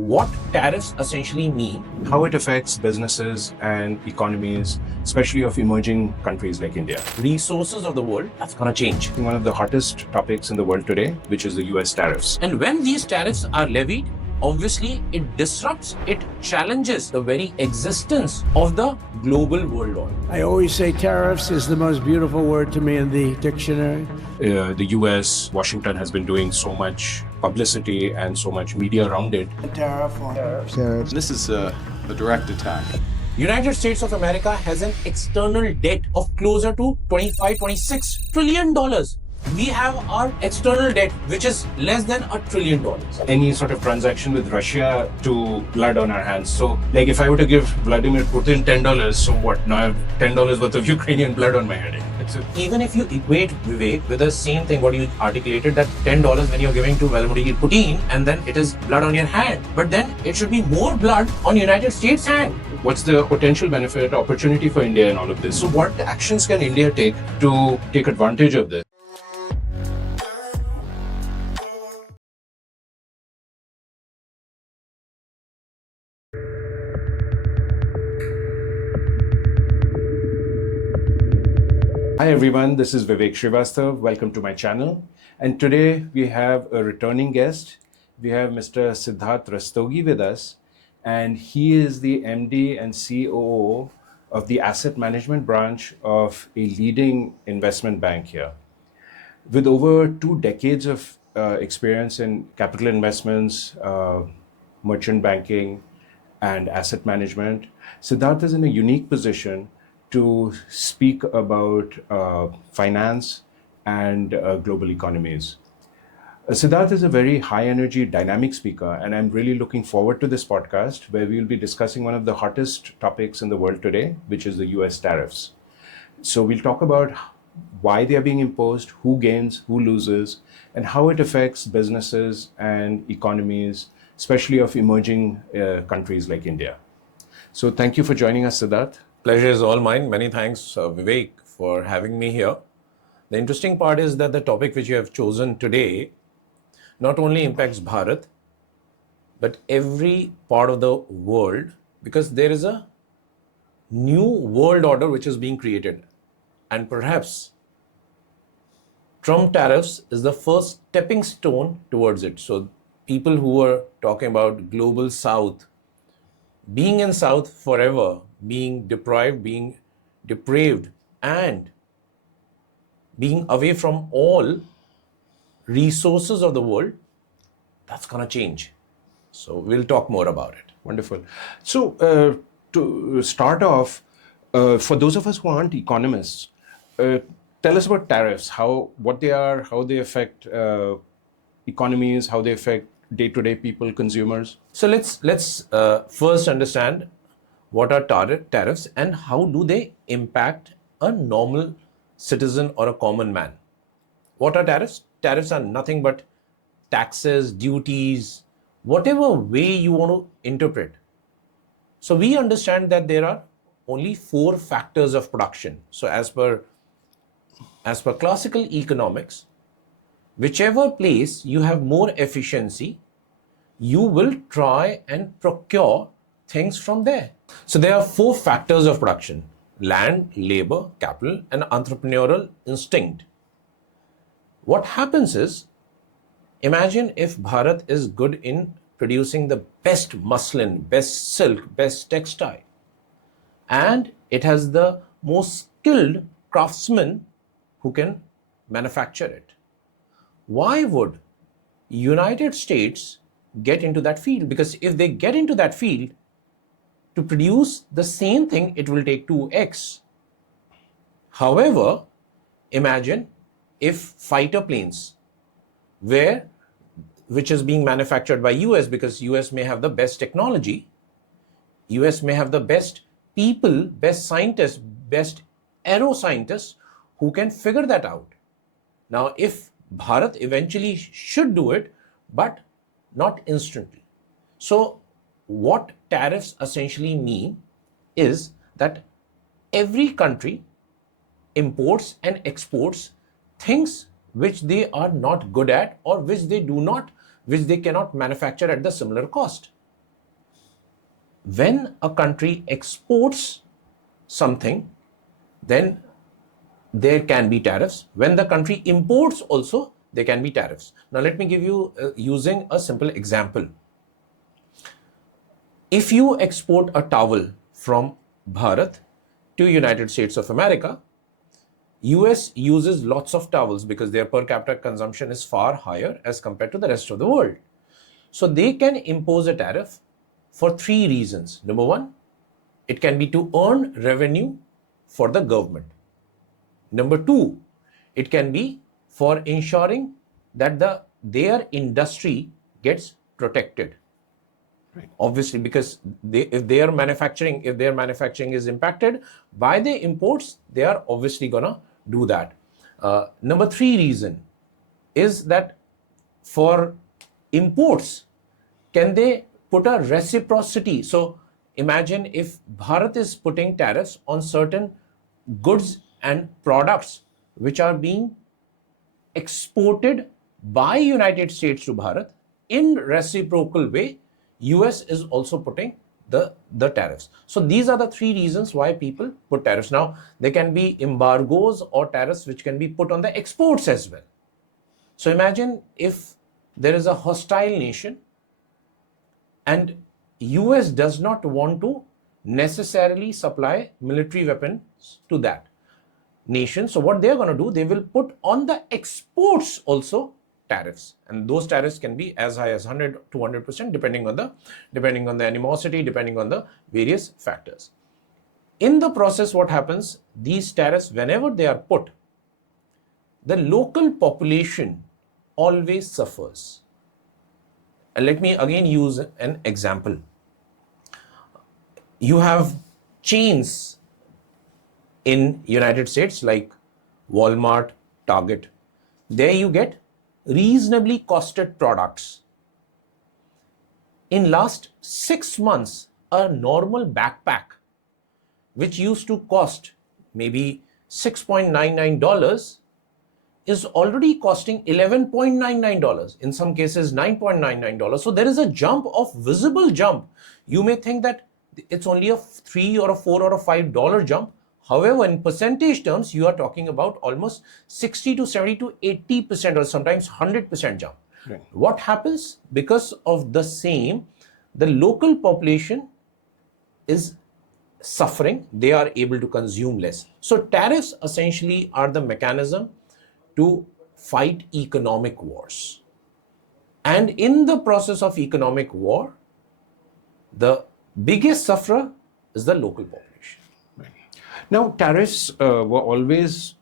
what tariffs essentially mean, how it affects businesses and economies, especially of emerging countries like India. resources of the world, that's going to change. One of the hottest topics in the world today, which is the US tariffs. And when these tariffs are levied, obviously it disrupts, it challenges the very existence of the global world order. I always say tariffs is the most beautiful word to me in the dictionary. The US, Washington has been doing so much publicity and so much media around it. Tariffs. This is a direct attack. United States of America has an external debt of closer to $26 trillion. We have our external debt, which is less than $1 trillion. Any sort of transaction with Russia to blood on our hands. So, like if I were to give Vladimir Putin $10, so what? Now I have $10 worth of Ukrainian blood on my head. Even if you equate, Vivek, with the same thing what you articulated, that $10 when you're giving to Vladimir Putin, and then it is blood on your hand. But then it should be more blood on United States' hand. What's the potential benefit, opportunity for India in all of this? So what actions can India take to take advantage of this? Hi everyone, this is Vivek Shrivastava. Welcome to my channel. And today we have a returning guest. We have Mr. Siddhartha Rastogi with us, and he is the MD and COO of the asset management branch of a leading investment bank here. With over 2 decades of experience in capital investments, merchant banking, and asset management, Siddhartha is in a unique position to speak about finance and global economies. Siddhartha is a very high energy, dynamic speaker, and I'm really looking forward to this podcast where we'll be discussing one of the hottest topics in the world today, which is the US tariffs. So we'll talk about why they are being imposed, who gains, who loses, and how it affects businesses and economies, especially of emerging countries like India. So thank you for joining us, Siddhartha. Pleasure is all mine. Many thanks, Vivek, for having me here. The interesting part is that the topic which you have chosen today not only impacts Bharat, but every part of the world, because there is a new world order which is being created. And perhaps Trump tariffs is the first stepping stone towards it. So people who are talking about global South, being in South forever, being deprived, being depraved, and being away from all resources of the world, that's going to change. So we'll talk more about it. Wonderful. So to start off, for those of us who aren't economists, tell us about tariffs, what they are, how they affect economies, how they affect day-to-day people, consumers. So let's first understand what are tariffs and how do they impact a normal citizen or a common man. What are tariffs? Tariffs are nothing but taxes, duties, whatever way you want to interpret. So we understand that there are only 4 factors of production. So as per classical economics, whichever place you have more efficiency, you will try and procure things from there. So there are 4 factors of production: land, labor, capital, and entrepreneurial instinct. What happens is, imagine if Bharat is good in producing the best muslin, best silk, best textile, and it has the most skilled craftsmen who can manufacture it. Why would United States get into that field? Because if they get into that field, to produce the same thing, it will take 2x. However, imagine if fighter planes, which is being manufactured by US, because US may have the best technology, US may have the best people, best scientists, best aero scientists who can figure that out. Now, if Bharat eventually should do it, but not instantly. So what tariffs essentially mean is that every country imports and exports things which they are not good at, or which they cannot manufacture at the similar cost. when a country exports something, then there can be tariffs. When the country imports also, there can be tariffs. Now, let me give you using a simple example. If you export a towel from Bharat to United States of America, US uses lots of towels because their per capita consumption is far higher as compared to the rest of the world. So they can impose a tariff for three reasons. Number one, it can be to earn revenue for the government. Number two, it can be for ensuring that their industry gets protected. Obviously, because if their manufacturing is impacted by the imports, they are obviously gonna do that. Number three reason is that for imports, can they put a reciprocity? So imagine if Bharat is putting tariffs on certain goods and products which are being exported by United States to Bharat, in reciprocal way, US is also putting the tariffs. So these are the three reasons why people put tariffs. Now, there can be embargoes or tariffs which can be put on the exports as well. So imagine if there is a hostile nation and US does not want to necessarily supply military weapons to that nation. So what they're going to do, they will put on the exports also tariffs, and those tariffs can be as high as 100 to 200% depending on the animosity, depending on the various factors. In the process, what happens, these tariffs, whenever they are put, the local population always suffers. And let me again use an example. You have chains in United States like Walmart, Target. There you get reasonably costed products. In last 6 months, a normal backpack which used to cost maybe $6.99 is already costing $11.99, in some cases $9.99. So there is a visible jump. You may think that it's only a $3 or a $4 or a $5 jump. However, in percentage terms, you are talking about almost 60 to 70 to 80% or sometimes 100% jump. Right. What happens? Because of the same, the local population is suffering. They are able to consume less. So tariffs essentially are the mechanism to fight economic wars. And in the process of economic war, the biggest sufferer is the local population. Now, tariffs were always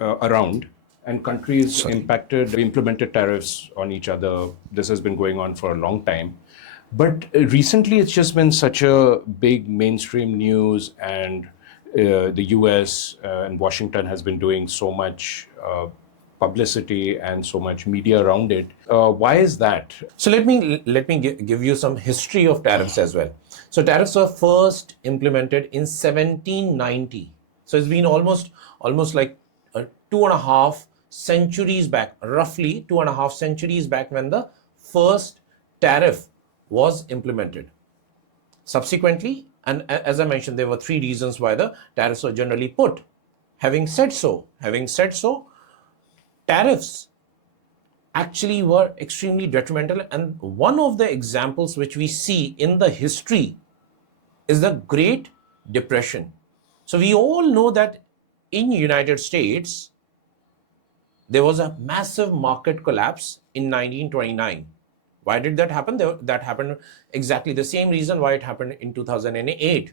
around, and countries implemented tariffs on each other. This has been going on for a long time. But recently, it's just been such a big mainstream news, and the US and Washington has been doing so much publicity and so much media around it. Why is that? So let me give you some history of tariffs as well. So tariffs were first implemented in 1790. So it's been almost like 2.5 centuries back, roughly 2.5 centuries back, when the first tariff was implemented. Subsequently, and as I mentioned, there were three reasons why the tariffs were generally put. Having said so, tariffs actually were extremely detrimental, and one of the examples which we see in the history is the Great Depression. So we all know that in United States there was a massive market collapse in 1929. Why did that happen? That happened exactly the same reason why it happened in 2008,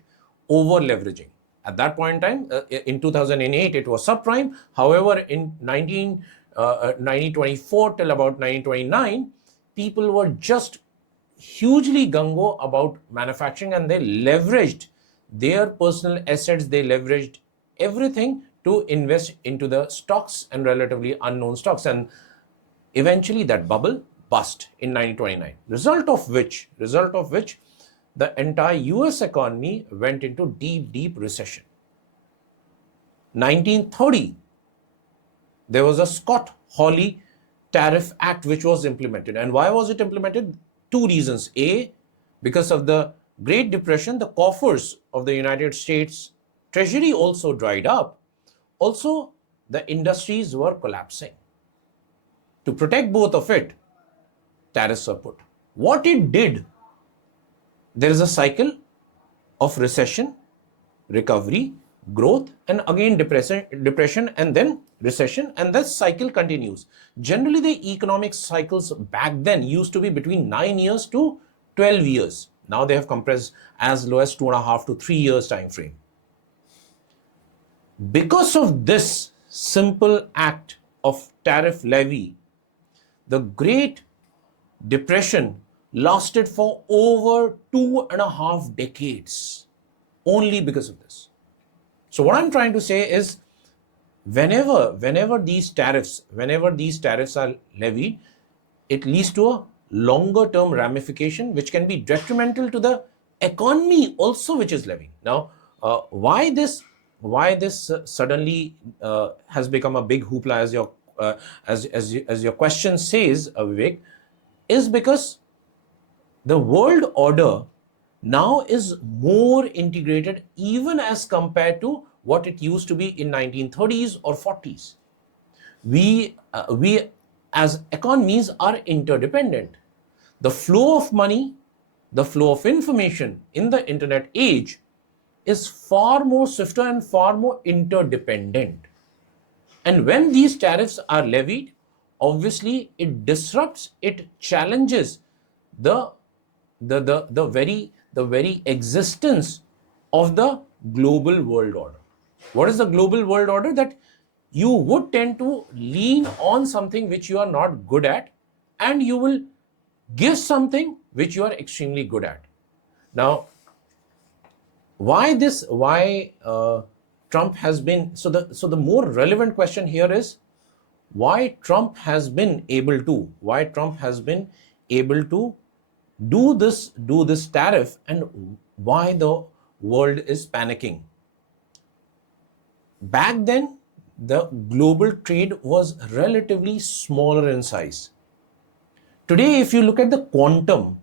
over leveraging. At that point in time, in 2008, it was subprime. However, in 1924 till about 1929, people were just hugely gung-ho about manufacturing, and they leveraged their personal assets, they leveraged everything to invest into the stocks and relatively unknown stocks. And eventually that bubble bust in 1929, result of which the entire US economy went into deep recession. 1930, there was a Scott-Hawley Tariff Act which was implemented. And why was it implemented? Two reasons. A, because of the Great Depression, the coffers of the United States Treasury also dried up. Also, the industries were collapsing. To protect both of it, tariffs were put. What it did, there is a cycle of recession, recovery, growth, and again depression, and then recession, and this cycle continues. Generally, the economic cycles back then used to be between 9 years to 12 years. Now they have compressed as low as 2.5 to 3 years time frame. Because of this simple act of tariff levy, the Great Depression lasted for over 2.5 decades, only because of this. So what I'm trying to say is, whenever these tariffs are levied, it leads to a longer term ramification which can be detrimental to the economy also, which is levied. Now, why this suddenly has become a big hoopla, as your question says, Vivek, is because the world order now is more integrated even as compared to what it used to be in 1930s or 40s. We as economies are interdependent. The flow of money, the flow of information in the internet age is far more swifter and far more interdependent. And when these tariffs are levied, obviously it disrupts, it challenges the very existence of the global world order. What is the global world order? That you would tend to lean on something which you are not good at, and you will give something which you are extremely good at. Now, why Trump has been, so the more relevant question here is why Trump has been able to do this tariff, and why the world is panicking. Back then, the global trade was relatively smaller in size. Today, if you look at the quantum,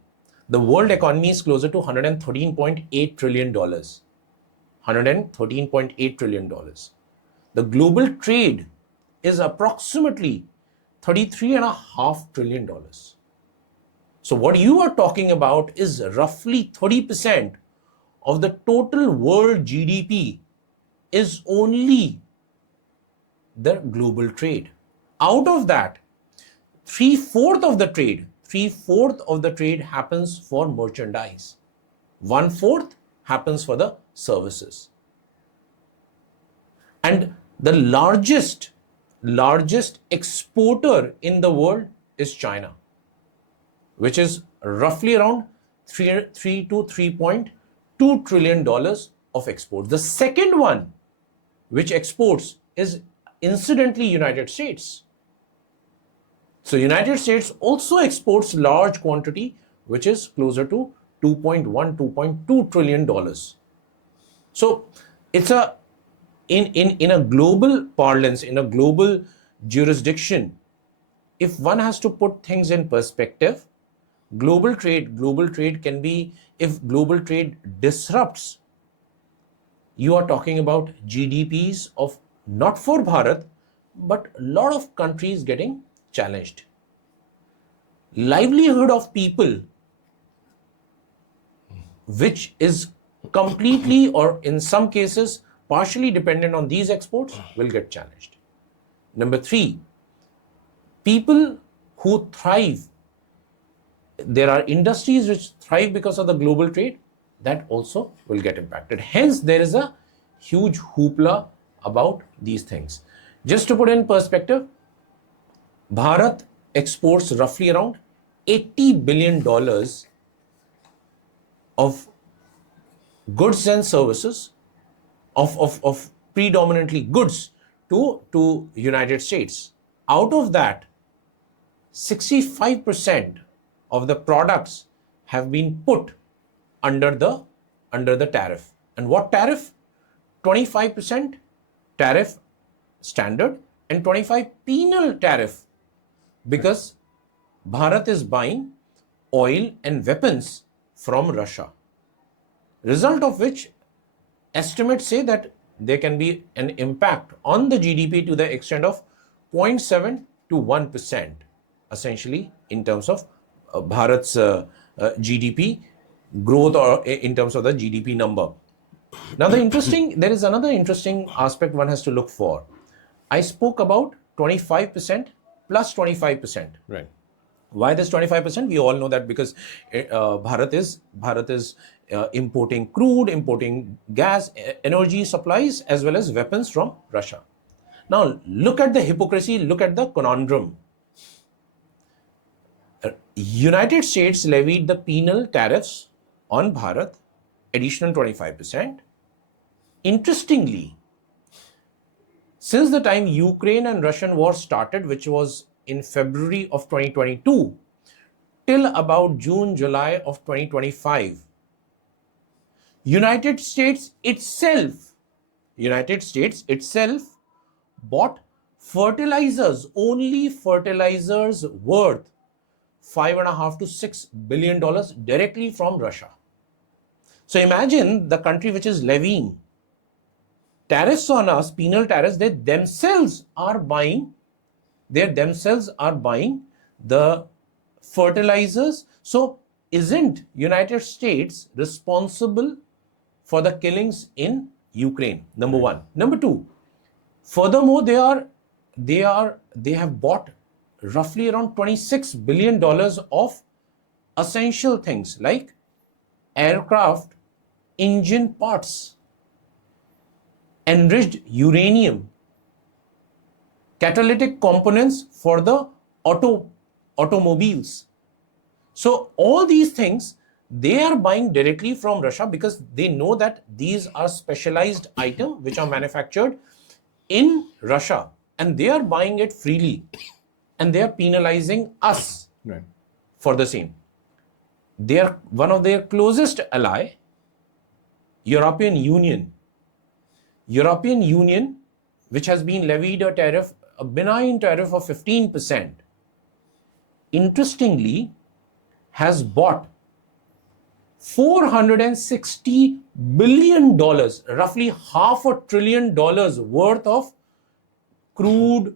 the world economy is closer to $113.8 trillion. $113.8 trillion. The global trade is approximately $33.5 trillion. So what you are talking about is roughly 30% of the total world GDP is only the global trade. Out of that, three-fourths of the trade happens for merchandise. 1/4 happens for the services. And the largest exporter in the world is China, which is roughly around 3 to $3.2 trillion of exports. The second one which exports is incidentally United States. So United States also exports large quantity, which is closer to $2.2 trillion. So it's in a global parlance, in a global jurisdiction, if one has to put things in perspective, global trade can be, if global trade disrupts, you are talking about GDPs of not for Bharat, but a lot of countries getting challenged. Livelihood of people, which is completely or in some cases partially dependent on these exports, will get challenged. Number 3, people who thrive, there are industries which thrive because of the global trade, that also will get impacted. Hence, there is a huge hoopla about these things. Just to put in perspective, Bharat exports roughly around $80 billion of goods and services, of predominantly goods to United States. Out of that, 65% of the products have been put under the tariff. And what tariff? 25% tariff standard and 25 penal tariff, because Bharat is buying oil and weapons from Russia. result of which estimates say that there can be an impact on the GDP to the extent of 0.7 to 1%, essentially in terms of Bharat's GDP growth, or in terms of the GDP number. Now, there is another interesting aspect one has to look for. I spoke about 25% plus 25%. Right. Why this 25%? We all know that because Bharat is importing crude, importing gas, energy supplies, as well as weapons from Russia. Now, look at the hypocrisy, look at the conundrum. United States levied the penal tariffs on Bharat, additional 25%. Interestingly, since the time Ukraine and Russian war started, which was in February of 2022, till about June, July of 2025, United States itself bought fertilizers, only fertilizers worth $5.5 to $6 billion directly from Russia. So imagine the country which is levying tariffs on us, penal tariffs, they themselves are buying the fertilizers. So isn't United States responsible for the killings in Ukraine? Number one. Number two, furthermore, they have bought roughly around $26 billion of essential things like aircraft engine parts, enriched uranium, catalytic components for the automobiles. So all these things they are buying directly from Russia because they know that these are specialized items which are manufactured in Russia, and they are buying it freely, and they are penalizing us for the same. They are one of their closest ally, European Union, which has been levied a benign tariff of 15%, interestingly, has bought $460 billion, roughly $500 billion worth of crude,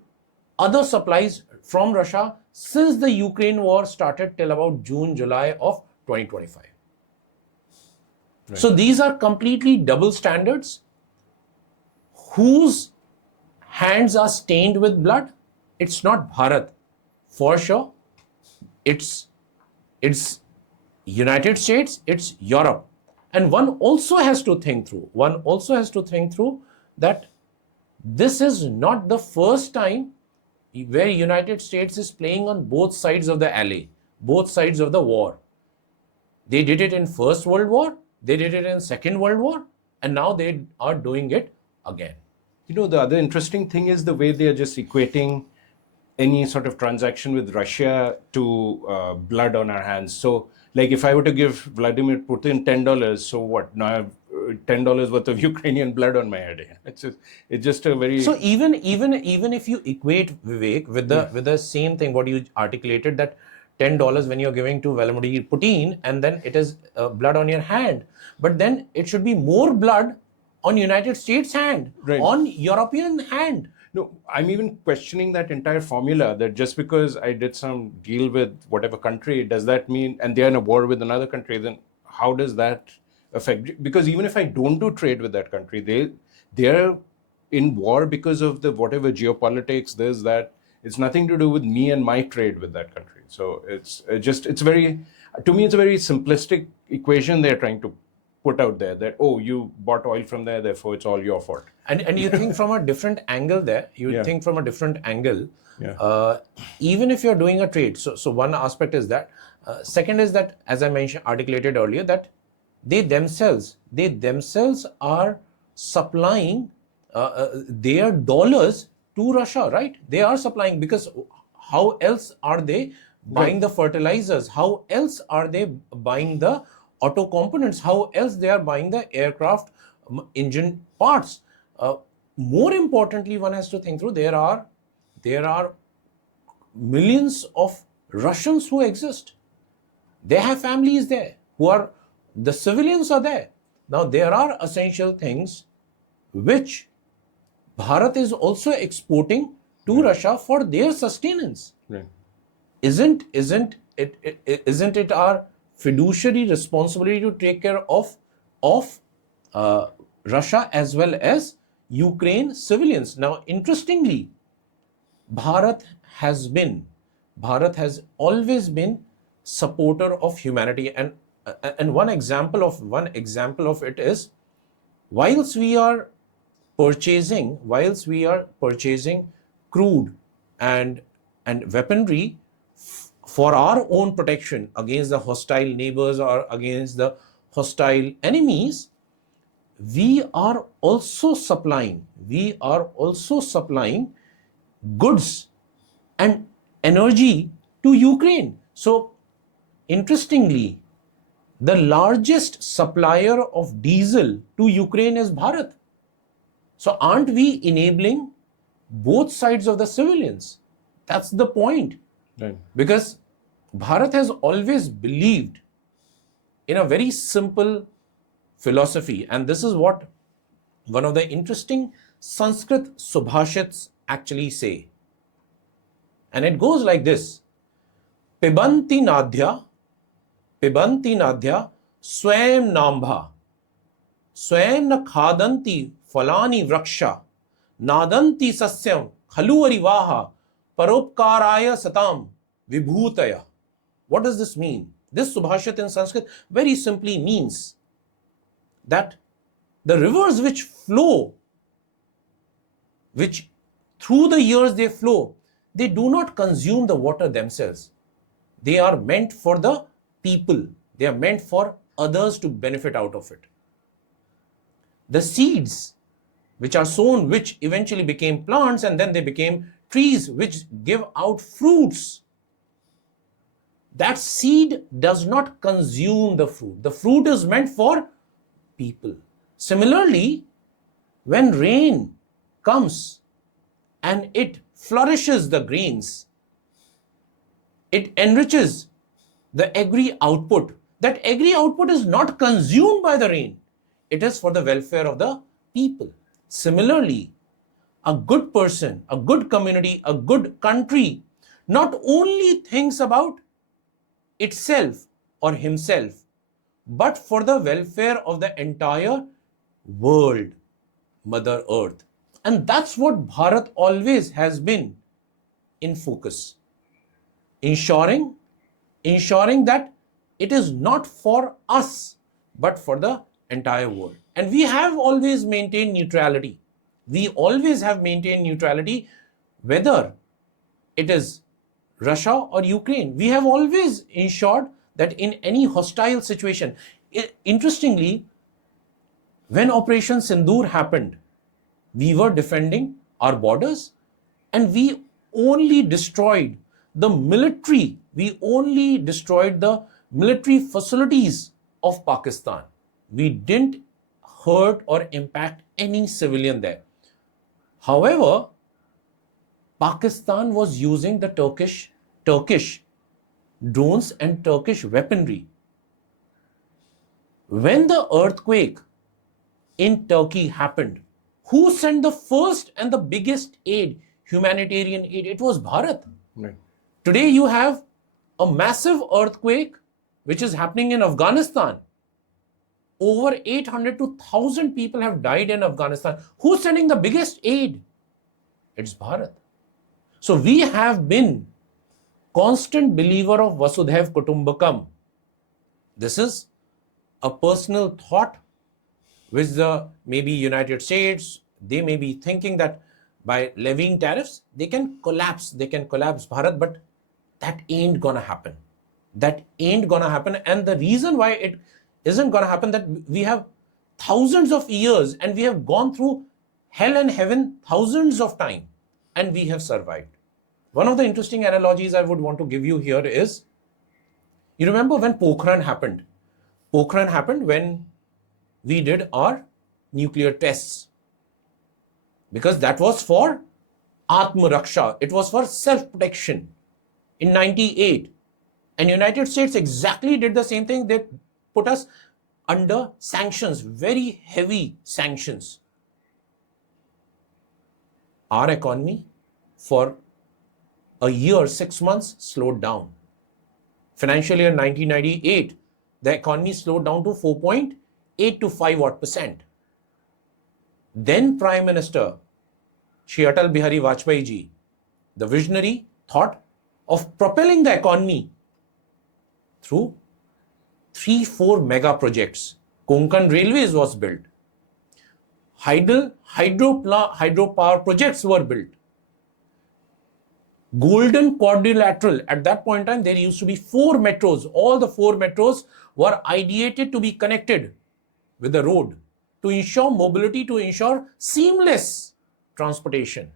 other supplies from Russia since the Ukraine war started till about June, July of 2025. Right. So these are completely double standards. Whose hands are stained with blood? It's not Bharat, for sure. It's United States, it's Europe. And one also has to think through that this is not the first time where United States is playing on both sides of the alley, both sides of the war. They did it in First World War, they did it in Second World War, and now they are doing it again. You know, the other interesting thing is the way they are just equating any sort of transaction with Russia to blood on our hands. So, like if I were to give Vladimir Putin $10, so what? Now I have $10 worth of Ukrainian blood on my head. It's just a very... So even if you equate, Vivek, with the same thing what you articulated, that $10 when you're giving to Vladimir Putin, and then it is blood on your hand, but then it should be more blood on United States hand, on European hand. No, I'm even questioning that entire formula, that just because I did some deal with whatever country, does that mean, and they're in a war with another country, then how does that affect? Because even if I don't do trade with that country, they're in war because of the whatever geopolitics, there's that. It's nothing to do with me and my trade with that country. So it's very, to me, it's a very simplistic equation they're trying to put out there, that, oh, you bought oil from there, therefore it's all your fault. And you think from a different angle there, even if you're doing a trade. So one aspect is that. Second is that, as I mentioned, articulated earlier, that they themselves are supplying their dollars to Russia, right? They are supplying, because how else are they buying the fertilizers? How else are they buying the auto components? How else they are buying the aircraft engine parts? More importantly, one has to think through, there are millions of Russians who exist. They have families there, the civilians are there. Now, there are essential things which Bharat is also exporting to Russia for their sustenance. Right. Isn't it our fiduciary responsibility to take care of Russia as well as Ukraine civilians? Now, interestingly, Bharat has always been supporter of humanity, and one example of it is, whilst we are purchasing crude and weaponry for our own protection against the hostile neighbors or against the hostile enemies, we are also supplying goods and energy to Ukraine. So, interestingly, the largest supplier of diesel to Ukraine is Bharat. So, aren't we enabling both sides of the civilians? That's the point. Right. Because Bharat has always believed in a very simple philosophy, and this is what one of the interesting Sanskrit subhashits actually say. And it goes like this: Pibanti nadhya swayam nambha swayam na khadanti falani vraksha nadanti sasyam khaluarivaha paropkaraya satam vibhutaya. What does this mean? This subhashit in Sanskrit very simply means that the rivers which flow, which through the years they flow, they do not consume the water themselves. They are meant for the people. They are meant for others to benefit out of it. The seeds which are sown, which eventually became plants, and then they became trees which give out fruits. That seed does not consume the fruit. The fruit is meant for people. Similarly, when rain comes and it flourishes the grains, it enriches the agri output. That agri output is not consumed by the rain. It is for the welfare of the people. Similarly, a good person, a good community, a good country not only thinks about itself or himself, but for the welfare of the entire world, Mother Earth. And that's what Bharat always has been in focus. Ensuring that it is not for us, but for the entire world. And we have always maintained neutrality. We always have maintained neutrality, whether it is Russia or Ukraine. We have always ensured that in any hostile situation, interestingly, when Operation Sindoor happened, we were defending our borders, and we only destroyed the military facilities of Pakistan. We didn't hurt or impact any civilian there. However, Pakistan was using the Turkish drones and Turkish weaponry. When the earthquake in Turkey happened, who sent the first and the biggest aid, humanitarian aid? It was Bharat. Right. Today you have a massive earthquake which is happening in Afghanistan. Over 800 to 1,000 people have died in Afghanistan. Who's sending the biggest aid? It's Bharat. So we have been constant believer of Vasudhaiv Kutumbakam. This is a personal thought which the maybe United States, they may be thinking that by levying tariffs, they can collapse Bharat, but that ain't gonna happen. That ain't gonna happen. And the reason why it isn't gonna happen, that we have thousands of years and we have gone through hell and heaven thousands of times and we have survived. One of the interesting analogies I would want to give you here is, you remember when Pokhran happened? Pokhran happened when we did our nuclear tests, because that was for Atma Raksha. It was for self-protection in 98. And United States exactly did the same thing. They put us under sanctions, very heavy sanctions. Our economy for a year, 6 months, slowed down. Financial year 1998, the economy slowed down to 4.8 to 5 odd percent. Then Prime Minister Shri Atal Bihari Vajpayee ji, the visionary, thought of propelling the economy through 3-4 mega projects. Konkan Railways was built. Hydropower projects were built. Golden Quadrilateral, at that point in time, there used to be 4 metros. All the 4 metros were ideated to be connected with the road to ensure mobility, to ensure seamless transportation.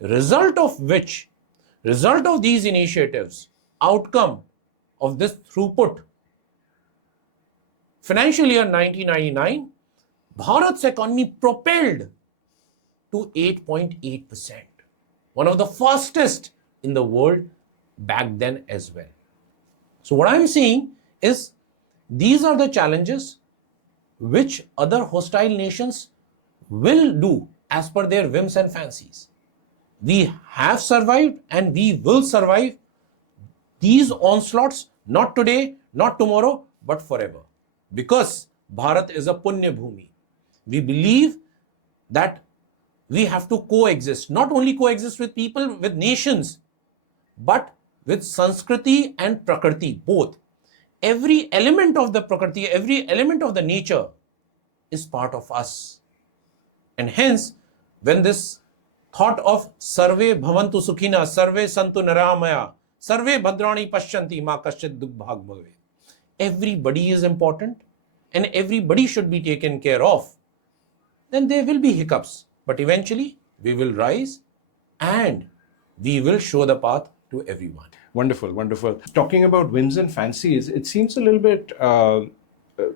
Result of these initiatives, outcome of this throughput, financial year 1999, Bharat's economy propelled to 8.8%. One of the fastest in the world back then as well. So what I'm saying is, these are the challenges which other hostile nations will do as per their whims and fancies. We have survived and we will survive these onslaughts, not today, not tomorrow, but forever. Because Bharat is a Punya Bhumi. We believe that we have to coexist, not only coexist with people, with nations, but with Sanskriti and Prakriti, both. Every element of the Prakriti, every element of the nature is part of us. And hence, when this thought of Sarve Bhavantu Sukhina, Sarve Santu Naramaya, Sarve Bhadrani Pashyanti Ma Kaschit Dukh Bhag Bhave, everybody is important and everybody should be taken care of. Then there will be hiccups, but eventually we will rise and we will show the path to everyone. Wonderful, wonderful. Talking about whims and fancies, it seems a little bit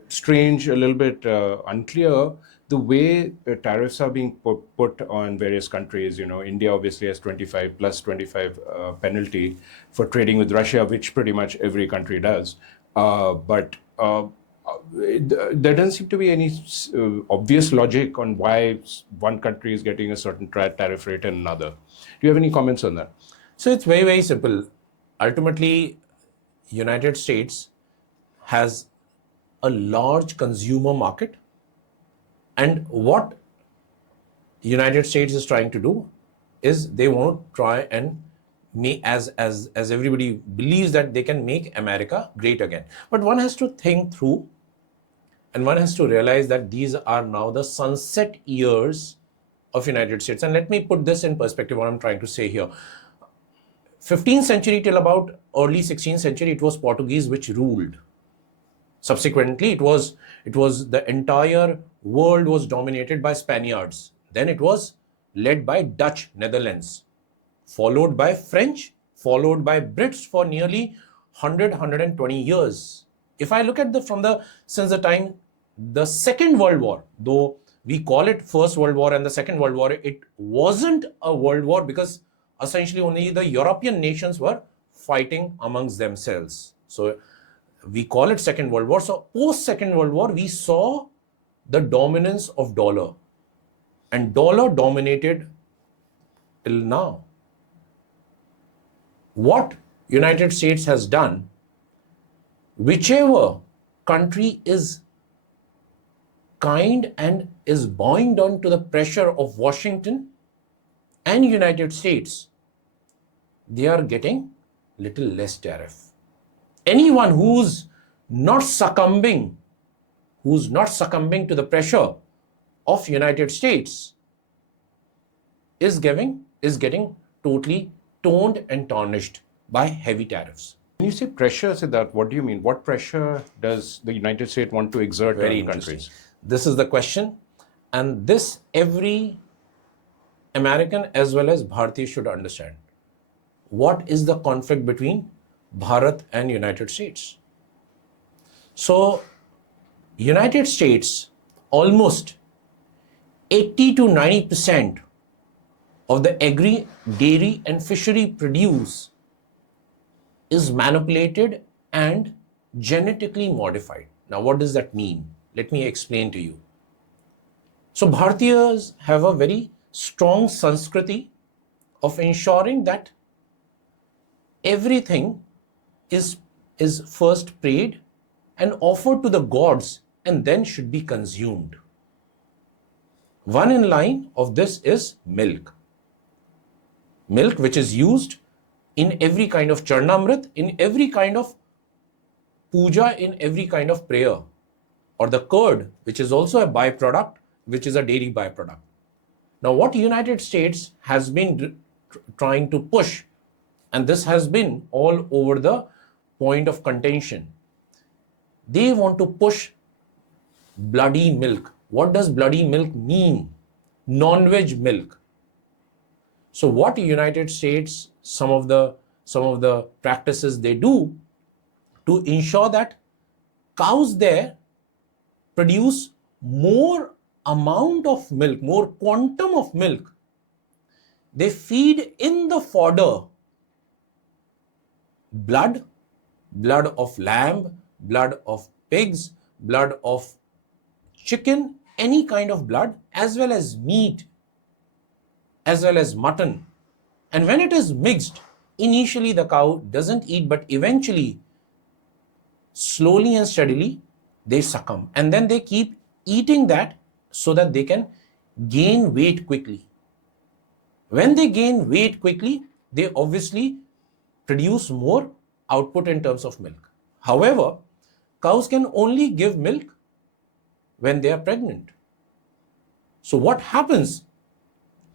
strange, a little bit unclear, the way tariffs are being put on various countries. You know, India obviously has 25 plus 25 penalty for trading with Russia, which pretty much every country does. But there doesn't seem to be any obvious logic on why one country is getting a certain tariff rate and another. Do you have any comments on that? So it's very, very simple. Ultimately, United States has a large consumer market, and what United States is trying to do is they want to try and make, as everybody believes that they can make America great again. But one has to think through and one has to realize that these are now the sunset years of United States. And let me put this in perspective, what I'm trying to say here. 15th century till about early 16th century, it was Portuguese which ruled. Subsequently, it was the entire world was dominated by Spaniards. Then it was led by Dutch, Netherlands, followed by French, followed by Brits for nearly 120 years. If I look at since the time, the Second World War, though we call it First World War and the Second World War, it wasn't a world war because essentially only the European nations were fighting amongst themselves. So we call it Second World War. So post Second World War, we saw the dominance of dollar, and dollar dominated till now. What United States has done, whichever country is kind and is bowing down to the pressure of Washington and United States, they are getting little less tariff. Anyone who's not succumbing to the pressure of United States is getting totally toned and tarnished by heavy tariffs. When you say pressure, Siddharth, what do you mean? What pressure does the United States want to exert Very on interesting. countries? This is the question, and this every American as well as Bharatiya should understand. What is the conflict between Bharat and United States? So, United States, almost 80 to 90% of the agri, dairy and fishery produce is manipulated and genetically modified. Now, what does that mean? Let me explain to you. So, Bharatiyas have a very strong Sanskriti of ensuring that everything is first prayed and offered to the gods and then should be consumed. One in line of this is milk. Milk which is used in every kind of charnamrit, in every kind of puja, in every kind of prayer. Or the curd, which is also a byproduct, which is a dairy byproduct. Now, what United States has been trying to push, and this has been all over the point of contention, they want to push bloody milk. What does bloody milk mean? Non-veg milk. So what United States, some of the practices they do to ensure that cows there produce more amount of milk, more quantum of milk, they feed in the fodder blood of lamb, blood of pigs, blood of chicken, any kind of blood, as well as meat, as well as mutton. And when it is mixed, initially the cow doesn't eat, but eventually, slowly and steadily, they succumb. And then they keep eating that so that they can gain weight quickly. When they gain weight quickly, they obviously produce more output in terms of milk. However, cows can only give milk when they are pregnant. So what happens?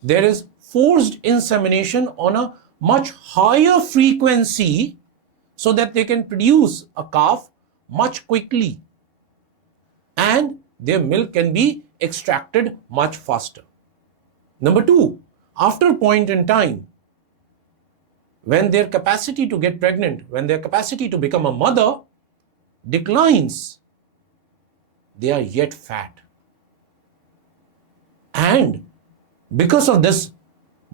There is forced insemination on a much higher frequency so that they can produce a calf much quickly and their milk can be extracted much faster. Number two, after a point in time, when their capacity to get pregnant, when their capacity to become a mother declines, they are yet fat. And because of this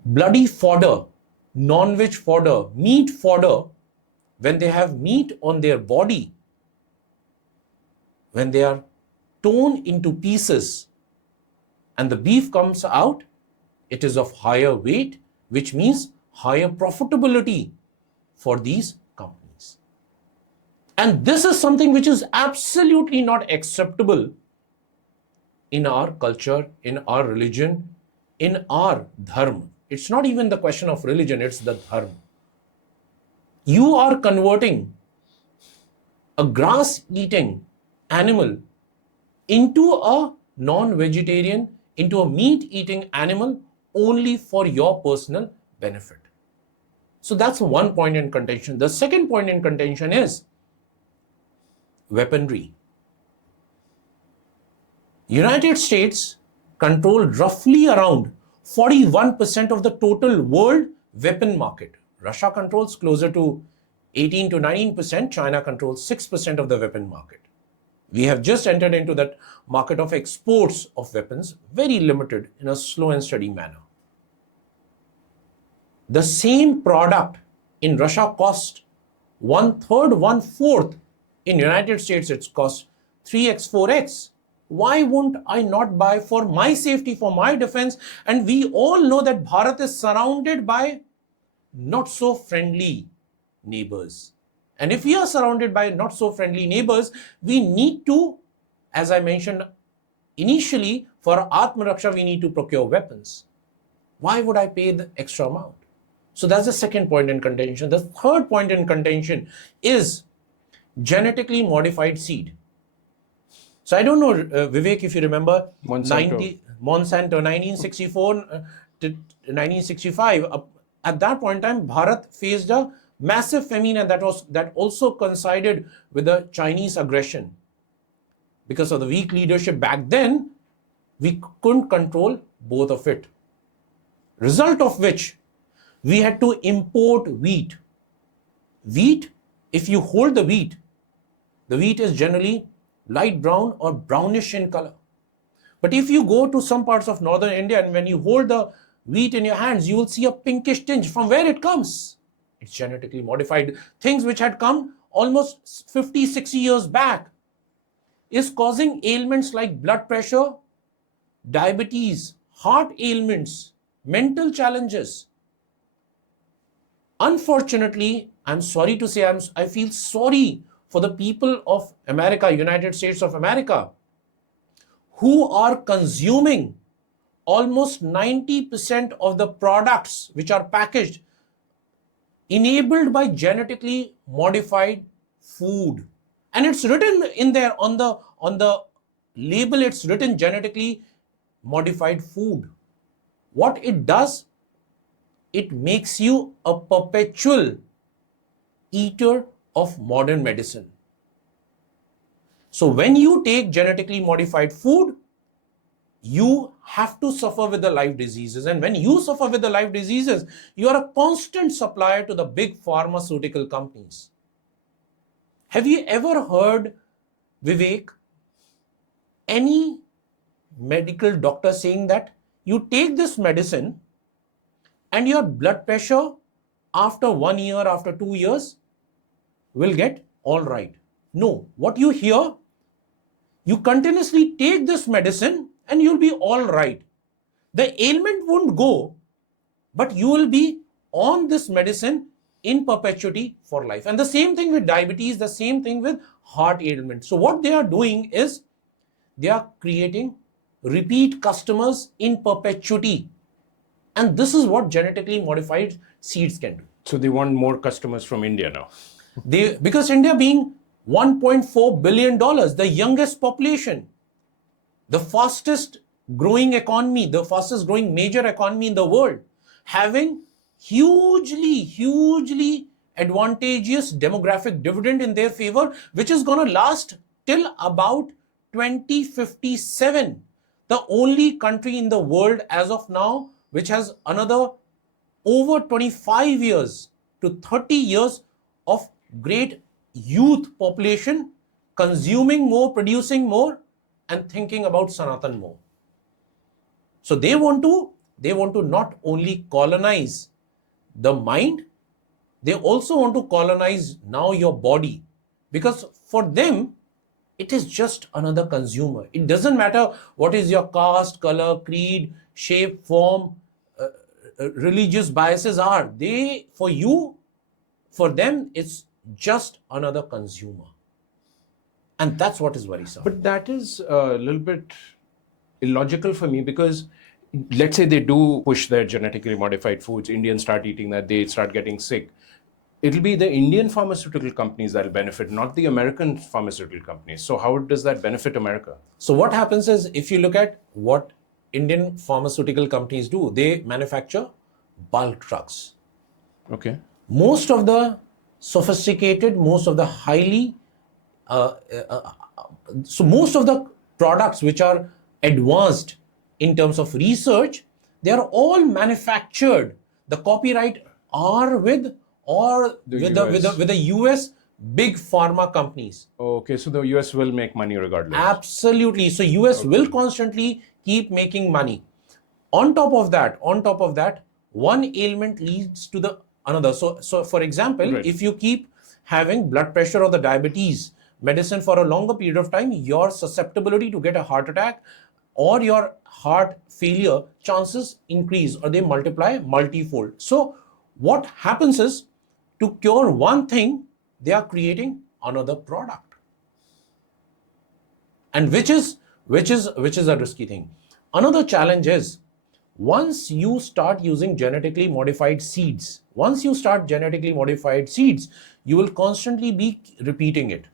bloody fodder, non-veg fodder, meat fodder, when they have meat on their body, when they are torn into pieces and the beef comes out, it is of higher weight, which means higher profitability for these companies. And this is something which is absolutely not acceptable in our culture, in our religion, in our dharma. It's not even the question of religion, it's the dharma. You are converting a grass-eating animal into a non-vegetarian, into a meat-eating animal only for your personal benefit. So that's one point in contention. The second point in contention is weaponry. United States controlled roughly around 41% of the total world weapon market. Russia controls closer to 18 to 19%. China controls 6% of the weapon market. We have just entered into that market of exports of weapons, very limited in a slow and steady manner. The same product in Russia cost 1/3, 1/4. In United States, it's cost 3x, 4x. Why won't I not buy for my safety, for my defense? And we all know that Bharat is surrounded by not so friendly neighbors. And if we are surrounded by not so friendly neighbors, we need to, as I mentioned initially, for Atma Raksha, we need to procure weapons. Why would I pay the extra amount? So that's the second point in contention. The third point in contention is genetically modified seed. So I don't know, Vivek, if you remember, Monsanto 1964 to 1965. At that point in time, Bharat faced a massive famine, and that also coincided with the Chinese aggression. Because of the weak leadership back then, we couldn't control both of it. Result of which, we had to import wheat. Wheat, if you hold the wheat is generally light brown or brownish in color. But if you go to some parts of northern India and when you hold the wheat in your hands, you will see a pinkish tinge. From where it comes? It's genetically modified. Things which had come almost 50, 60 years back. is causing ailments like blood pressure, diabetes, heart ailments, mental challenges. Unfortunately, I'm sorry to say, I feel sorry for the people of America, United States of America, who are consuming almost 90% of the products which are packaged enabled by genetically modified food. And it's written in there on the label, it's written genetically modified food. What it does, it makes you a perpetual eater of modern medicine. So when you take genetically modified food, you have to suffer with the life diseases. And when you suffer with the life diseases, you are a constant supplier to the big pharmaceutical companies. Have you ever heard, Vivek, any medical doctor saying that you take this medicine and your blood pressure after 1 year, after 2 years will get all right? No. What you hear, you continuously take this medicine and you'll be all right. The ailment won't go, but you will be on this medicine in perpetuity for life. And the same thing with diabetes, the same thing with heart ailment. So what they are doing is they are creating repeat customers in perpetuity. And this is what genetically modified seeds can do. So they want more customers from India now. Because India being $1.4 billion, the youngest population, the fastest growing economy, the fastest growing major economy in the world, having hugely advantageous demographic dividend in their favor, which is going to last till about 2057. The only country in the world as of now which has another over 25 years to 30 years of great youth population consuming more, producing more, and thinking about Sanatan more. So they want to not only colonize the mind, they also want to colonize now your body, because for them it is just another consumer. It doesn't matter what is your caste, color, creed, shape, form, religious biases are. For them, it's just another consumer. And that's what is worrisome. But that is a little bit illogical for me, because let's say they do push their genetically modified foods, Indians start eating that, they start getting sick. It'll be the Indian pharmaceutical companies that'll benefit, not the American pharmaceutical companies. So how does that benefit America? So what happens is, if you look at what Indian pharmaceutical companies do, they manufacture bulk drugs. Okay. Most of the sophisticated, most of the highly, so most of the products which are advanced in terms of research, they are all manufactured. The copyright are with the US big pharma companies. Okay, so the US will make money regardless. Absolutely. So US will constantly keep making money. On top of that, one ailment leads to the another. So for example, if you keep having blood pressure or the diabetes medicine for a longer period of time, your susceptibility to get a heart attack or your heart failure chances increase, or they multiply multifold. So what happens is, to cure one thing, they are creating another product, and which is a risky thing. Another challenge is, once you start using genetically modified seeds, you will constantly be repeating it.